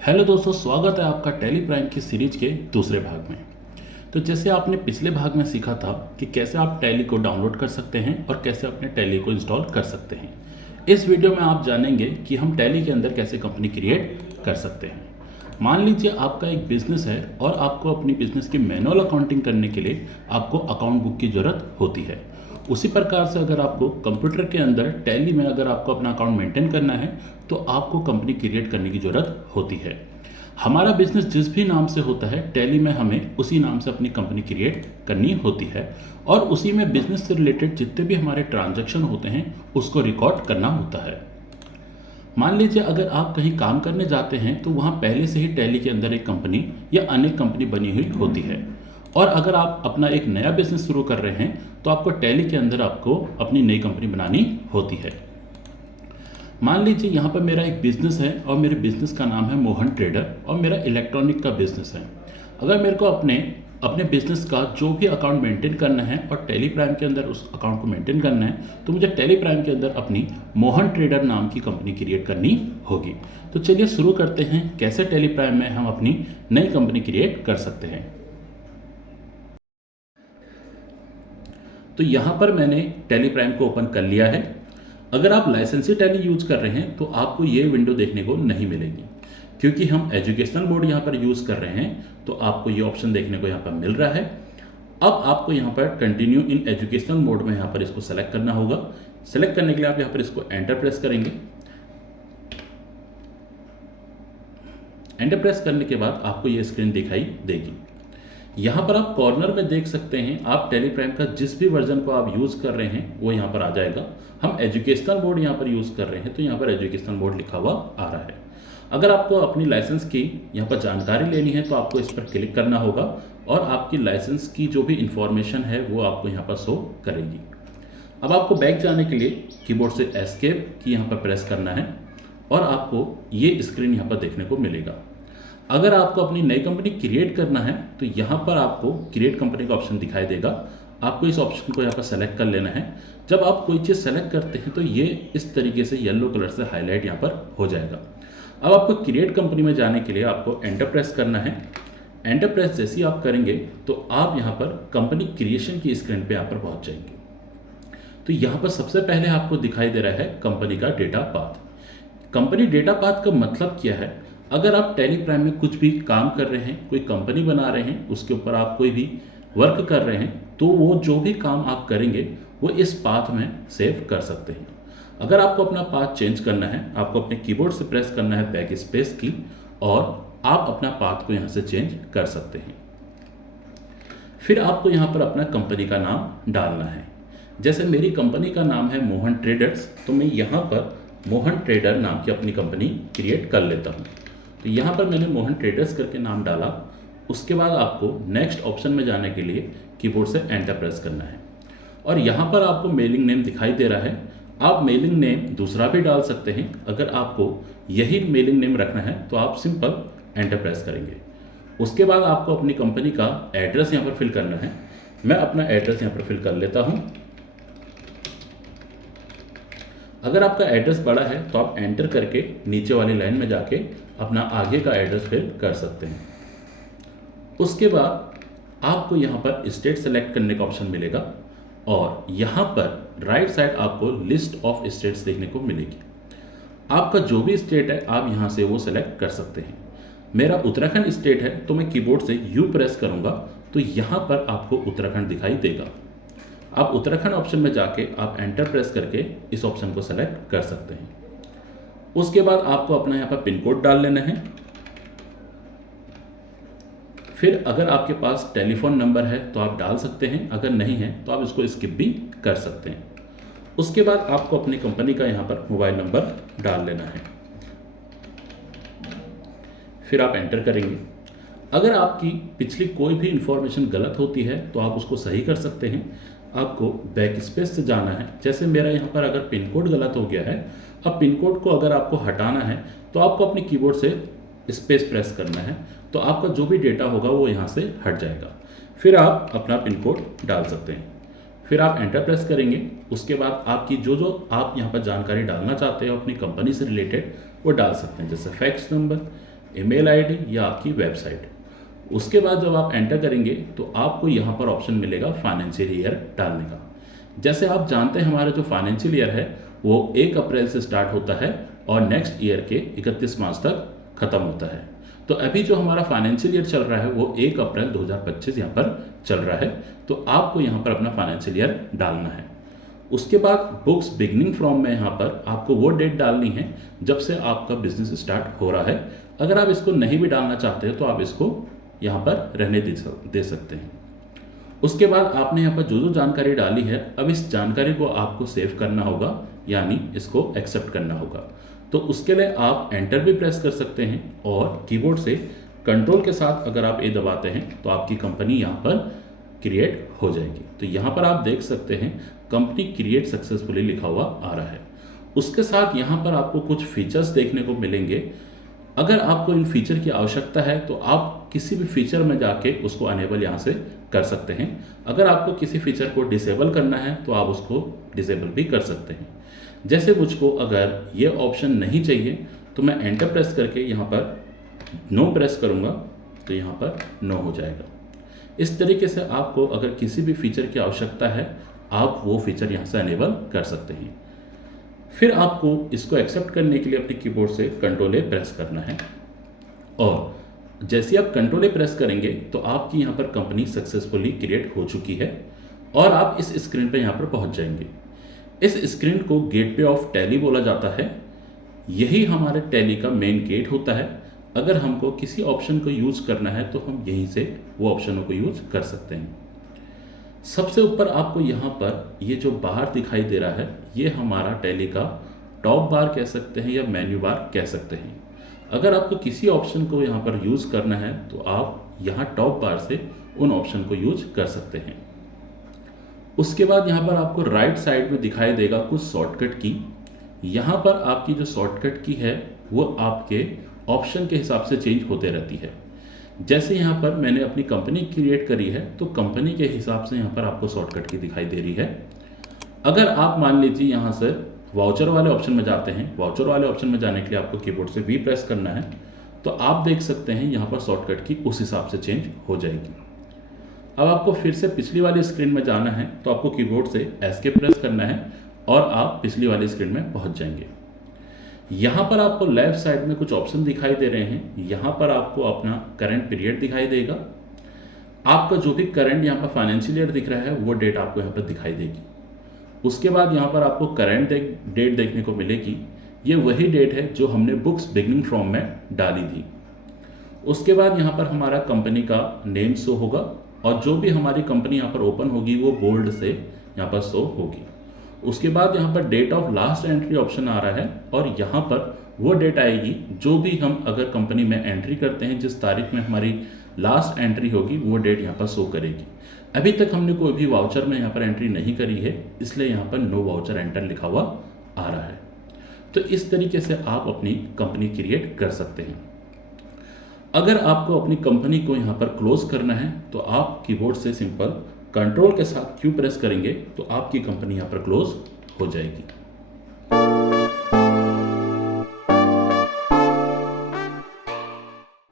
Hello दोस्तों, स्वागत है आपका टैली प्राइम की सीरीज के दूसरे भाग में। तो जैसे आपने पिछले भाग में सीखा था कि कैसे आप टैली को डाउनलोड कर सकते हैं और कैसे अपने टैली को इंस्टॉल कर सकते हैं। इस वीडियो में आप जानेंगे कि हम टैली के अंदर कैसे कंपनी क्रिएट कर सकते हैं। मान लीजिए आपका एक बिजनेस है और आपको अपनी बिजनेस की मैनुअल अकाउंटिंग करने के लिए आपको अकाउंट बुक की ज़रूरत होती है। उसी प्रकार से अगर आपको कंप्यूटर के अंदर टैली में अगर आपको अपना अकाउंट मेंटेन करना है तो आपको कंपनी क्रिएट करने की ज़रूरत होती है। हमारा बिजनेस जिस भी नाम से होता है टैली में हमें उसी नाम से अपनी कंपनी क्रिएट करनी होती है और उसी में बिजनेस से रिलेटेड जितने भी हमारे ट्रांजैक्शन होते हैं उसको रिकॉर्ड करना होता है। मान लीजिए अगर आप कहीं काम करने जाते हैं तो वहाँ पहले से ही टैली के अंदर एक कंपनी या अनेक कंपनी बनी हुई होती है और अगर आप अपना एक नया बिजनेस शुरू कर रहे हैं तो आपको टैली के अंदर आपको अपनी नई कंपनी बनानी होती है। मान लीजिए यहाँ पर मेरा एक बिज़नेस है और मेरे बिज़नेस का नाम है मोहन ट्रेडर और मेरा इलेक्ट्रॉनिक का बिज़नेस है। अगर मेरे को अपने अपने बिज़नेस का जो भी अकाउंट मेंटेन करना है और टैली प्राइम के अंदर उस अकाउंट को मेंटेन करना है तो मुझे टैली प्राइम के अंदर अपनी मोहन ट्रेडर नाम की कंपनी क्रिएट करनी होगी। तो चलिए शुरू करते हैं कैसे टैली प्राइम में हम अपनी नई कंपनी क्रिएट कर सकते हैं। तो यहाँ पर मैंने टैली प्राइम को ओपन कर लिया है। अगर आप लाइसेंसी टैली यूज कर रहे हैं तो आपको ये विंडो देखने को नहीं मिलेगी, क्योंकि हम एजुकेशनल मोड यहाँ पर यूज़ कर रहे हैं तो आपको ये ऑप्शन देखने को यहाँ पर मिल रहा है। अब आपको यहाँ पर कंटिन्यू इन एजुकेशनल मोड में यहाँ पर इसको सेलेक्ट करना होगा। सेलेक्ट करने के लिए आप यहाँ पर इसको एंटर प्रेस करेंगे। एंटर प्रेस करने के बाद आपको ये स्क्रीन दिखाई देगी। यहाँ पर आप कॉर्नर में देख सकते हैं, आप टैली प्राइम का जिस भी वर्जन को आप यूज़ कर रहे हैं वो यहाँ पर आ जाएगा। हम एजुकेशनल मोड यहाँ पर यूज़ कर रहे हैं तो यहाँ पर एजुकेशनल मोड लिखा हुआ आ रहा है। अगर आपको अपनी लाइसेंस की यहाँ पर जानकारी लेनी है तो आपको इस पर क्लिक करना होगा और आपकी लाइसेंस की जो भी इंफॉर्मेशन है वो आपको यहाँ पर शो करेगी। अब आपको बैक जाने के लिए कीबोर्ड से एस्केप की यहाँ पर प्रेस करना है और आपको ये स्क्रीन यहाँ पर देखने को मिलेगा। अगर आपको अपनी नई कंपनी क्रिएट करना है तो यहाँ पर आपको क्रिएट कंपनी का ऑप्शन दिखाई देगा। आपको इस ऑप्शन को यहाँ पर सेलेक्ट कर लेना है। जब आप कोई चीज़ सेलेक्ट करते हैं तो ये इस तरीके से येलो कलर से हाईलाइट यहाँ पर हो जाएगा। अब आपको क्रिएट कंपनी में जाने के लिए आपको एंटर प्रेस करना है। एंटर प्रेस जैसे ही आप करेंगे तो आप यहाँ पर कंपनी क्रिएशन की स्क्रीन पर यहाँ पर पहुँच जाएंगे। तो यहाँ पर सबसे पहले आपको दिखाई दे रहा है कंपनी का data path. Company data path का मतलब क्या है? अगर आप टैली प्राइम में कुछ भी काम कर रहे हैं, कोई कंपनी बना रहे हैं, उसके ऊपर आप कोई भी वर्क कर रहे हैं तो वो जो भी काम आप करेंगे वो इस पाथ में सेव कर सकते हैं। अगर आपको अपना पाथ चेंज करना है, आपको अपने कीबोर्ड से प्रेस करना है बैक स्पेस की और आप अपना पाथ को यहाँ से चेंज कर सकते हैं। फिर आपको यहाँ पर अपना कंपनी का नाम डालना है। जैसे मेरी कंपनी का नाम है मोहन ट्रेडर्स, तो मैं यहाँ पर मोहन ट्रेडर नाम की अपनी कंपनी क्रिएट कर लेता हूँ। तो यहाँ पर मैंने मोहन ट्रेडर्स करके नाम डाला। उसके बाद आपको नेक्स्ट ऑप्शन में जाने के लिए कीबोर्ड से एंटर प्रेस करना है और यहाँ पर आपको मेलिंग नेम दिखाई दे रहा है। आप मेलिंग नेम दूसरा भी डाल सकते हैं। अगर आपको यही मेलिंग नेम रखना है तो आप सिंपल एंटर प्रेस करेंगे। उसके बाद आपको अपनी कंपनी का एड्रेस यहाँ पर फिल करना है। मैं अपना एड्रेस यहाँ पर फिल कर लेता हूँ। अगर आपका एड्रेस बड़ा है तो आप एंटर करके नीचे वाली लाइन में जाके अपना आगे का एड्रेस फिल कर सकते हैं। उसके बाद आपको यहाँ पर स्टेट सेलेक्ट करने का ऑप्शन मिलेगा और यहाँ पर राइट साइड आपको लिस्ट ऑफ स्टेट्स देखने को मिलेगी। आपका जो भी स्टेट है आप यहाँ से वो सेलेक्ट कर सकते हैं। मेरा उत्तराखंड स्टेट है तो मैं कीबोर्ड से यू प्रेस करूँगा तो यहाँ पर आपको उत्तराखंड दिखाई देगा। आप उत्तराखंड ऑप्शन में जाके आप एंटर प्रेस करके इस ऑप्शन को सेलेक्ट कर सकते हैं। उसके बाद आपको अपना यहाँ पर पिन कोड डाल लेना है। फिर अगर आपके पास टेलीफोन नंबर है तो आप डाल सकते हैं, अगर नहीं है तो आप इसको स्किप भी कर सकते हैं। उसके बाद आपको अपनी कंपनी का यहाँ पर मोबाइल नंबर डाल लेना है। फिर आप एंटर करेंगे। अगर आपकी पिछली कोई भी इंफॉर्मेशन गलत होती है तो आप उसको सही कर सकते हैं। आपको बैक स्पेस से जाना है। जैसे मेरा यहाँ पर अगर पिन कोड गलत हो गया है, अब पिन कोड को अगर आपको हटाना है तो आपको अपने कीबोर्ड से स्पेस प्रेस करना है तो आपका जो भी डेटा होगा वो यहाँ से हट जाएगा। फिर आप अपना पिन कोड डाल सकते हैं। फिर आप एंटर प्रेस करेंगे। उसके बाद आपकी जो जो आप यहाँ पर जानकारी डालना चाहते हो अपनी कंपनी से रिलेटेड वो डाल सकते हैं, जैसे फैक्स नंबर, ईमेल आईडी या आपकी वेबसाइट। उसके बाद जब आप एंटर करेंगे तो आपको यहाँ पर ऑप्शन मिलेगा फाइनेंशियल ईयर डालने का। जैसे आप जानते हैं हमारा जो फाइनेंशियल ईयर है वो 1 अप्रैल से स्टार्ट होता है और नेक्स्ट ईयर के 31 मार्च तक खत्म होता है। तो अभी जो हमारा फाइनेंशियल ईयर चल रहा है वो 1 अप्रैल 2025 यहाँ पर चल रहा है। तो आपको यहाँ पर अपना फाइनेंशियल ईयर डालना है। उसके बाद बुक्स बिगनिंग फ्रॉम में यहाँ पर आपको वो डेट डालनी है जब से आपका बिजनेस स्टार्ट हो रहा है। अगर आप इसको नहीं भी डालना चाहते हो तो आप इसको यहाँ पर रहने दे सकते हैं। उसके बाद आपने यहाँ पर जो जो जानकारी डाली है, अब इस जानकारी को आपको सेव करना होगा, यानी इसको एक्सेप्ट करना होगा। तो उसके लिए आप एंटर भी प्रेस कर सकते हैं और कीबोर्ड से कंट्रोल के साथ अगर आप ए दबाते हैं तो आपकी कंपनी यहाँ पर क्रिएट हो जाएगी। तो यहाँ पर आप देख सकते हैं कंपनी क्रिएट सक्सेसफुली लिखा हुआ आ रहा है। उसके साथ यहाँ पर आपको कुछ फीचर्स देखने को मिलेंगे। अगर आपको इन फीचर की आवश्यकता है तो आप किसी भी फीचर में जाके उसको अनेबल यहाँ से कर सकते हैं। अगर आपको किसी फीचर को डिसेबल करना है तो आप उसको डिसेबल भी कर सकते हैं। जैसे मुझको अगर ये ऑप्शन नहीं चाहिए तो मैं एंटर प्रेस करके यहाँ पर नो प्रेस करूँगा तो यहाँ पर नो हो जाएगा। इस तरीके से आपको अगर किसी भी फीचर की आवश्यकता है आप वो फीचर यहाँ से अनेबल कर सकते हैं। फिर आपको इसको एक्सेप्ट करने के लिए अपने कीबोर्ड से कंट्रोल ए प्रेस करना है और जैसे आप कंट्रोल ए प्रेस करेंगे तो आपकी यहाँ पर कंपनी सक्सेसफुली क्रिएट हो चुकी है और आप इस स्क्रीन पर यहाँ पर पहुँच जाएंगे। इस स्क्रीन को गेटवे ऑफ टैली बोला जाता है। यही हमारे टैली का मेन गेट होता है। अगर हमको किसी ऑप्शन को यूज़ करना है तो हम यहीं से वो ऑप्शनों को यूज़ कर सकते हैं। सबसे ऊपर आपको यहाँ पर ये जो बाहर दिखाई दे रहा है ये हमारा टैली का टॉप बार कह सकते हैं या मेन्यू बार कह सकते हैं। अगर आपको किसी ऑप्शन को यहाँ पर यूज़ करना है तो आप यहाँ टॉप बार से उन ऑप्शन को यूज कर सकते हैं। उसके बाद यहाँ पर आपको राइट साइड में दिखाई देगा कुछ शॉर्टकट की। यहाँ पर आपकी जो शॉर्टकट की है वो आपके ऑप्शन के हिसाब से चेंज होते रहती है। जैसे यहाँ पर मैंने अपनी कंपनी क्रिएट करी है तो कंपनी के हिसाब से यहाँ पर आपको शॉर्टकट की दिखाई दे रही है। अगर आप मान लीजिए यहाँ से वाउचर वाले ऑप्शन में जाते हैं, वाउचर वाले ऑप्शन में जाने के लिए आपको कीबोर्ड से वी प्रेस करना है, तो आप देख सकते हैं यहाँ पर शॉर्टकट की उस हिसाब से चेंज हो जाएगी। अब आपको फिर से पिछली वाली स्क्रीन में जाना है तो आपको कीबोर्ड से एस्केप प्रेस करना है और आप पिछली वाली स्क्रीन में पहुँच जाएंगे। यहाँ पर आपको लेफ्ट साइड में कुछ ऑप्शन दिखाई दे रहे हैं। यहाँ पर आपको अपना करंट पीरियड दिखाई देगा। आपका जो भी करंट यहाँ पर फाइनेंशियल ईयर दिख रहा है वो डेट आपको यहाँ पर दिखाई देगी। उसके बाद यहाँ पर आपको करंट डेट देखने को मिलेगी। ये वही डेट है जो हमने बुक्स बिगनिंग फ्रॉम में डाली थी। उसके बाद यहाँ पर हमारा कंपनी का नेम शो होगा और जो भी हमारी कंपनी यहाँ पर ओपन होगी वो बोल्ड से यहाँ पर शो होगी। उसके बाद यहाँ पर date of last entry option आ रहा है और यहाँ पर वो डेट आएगी जो भी हम अगर कंपनी में एंट्री करते हैं, जिस तारीख में हमारी लास्ट एंट्री होगी वो डेट यहाँ पर शो करेगी। अभी तक हमने कोई भी वाउचर में यहाँ पर एंट्री नहीं करी है, इसलिए यहाँ पर नो वाउचर एंटर लिखा हुआ आ रहा है। तो इस तरीके से आप अपनी कंपनी क्रिएट कर सकते हैं। अगर आपको अपनी कंपनी को यहाँ पर क्लोज करना है तो आप कीबोर्ड से सिंपल कंट्रोल के साथ क्यू प्रेस करेंगे तो आपकी कंपनी यहाँ पर क्लोज हो जाएगी।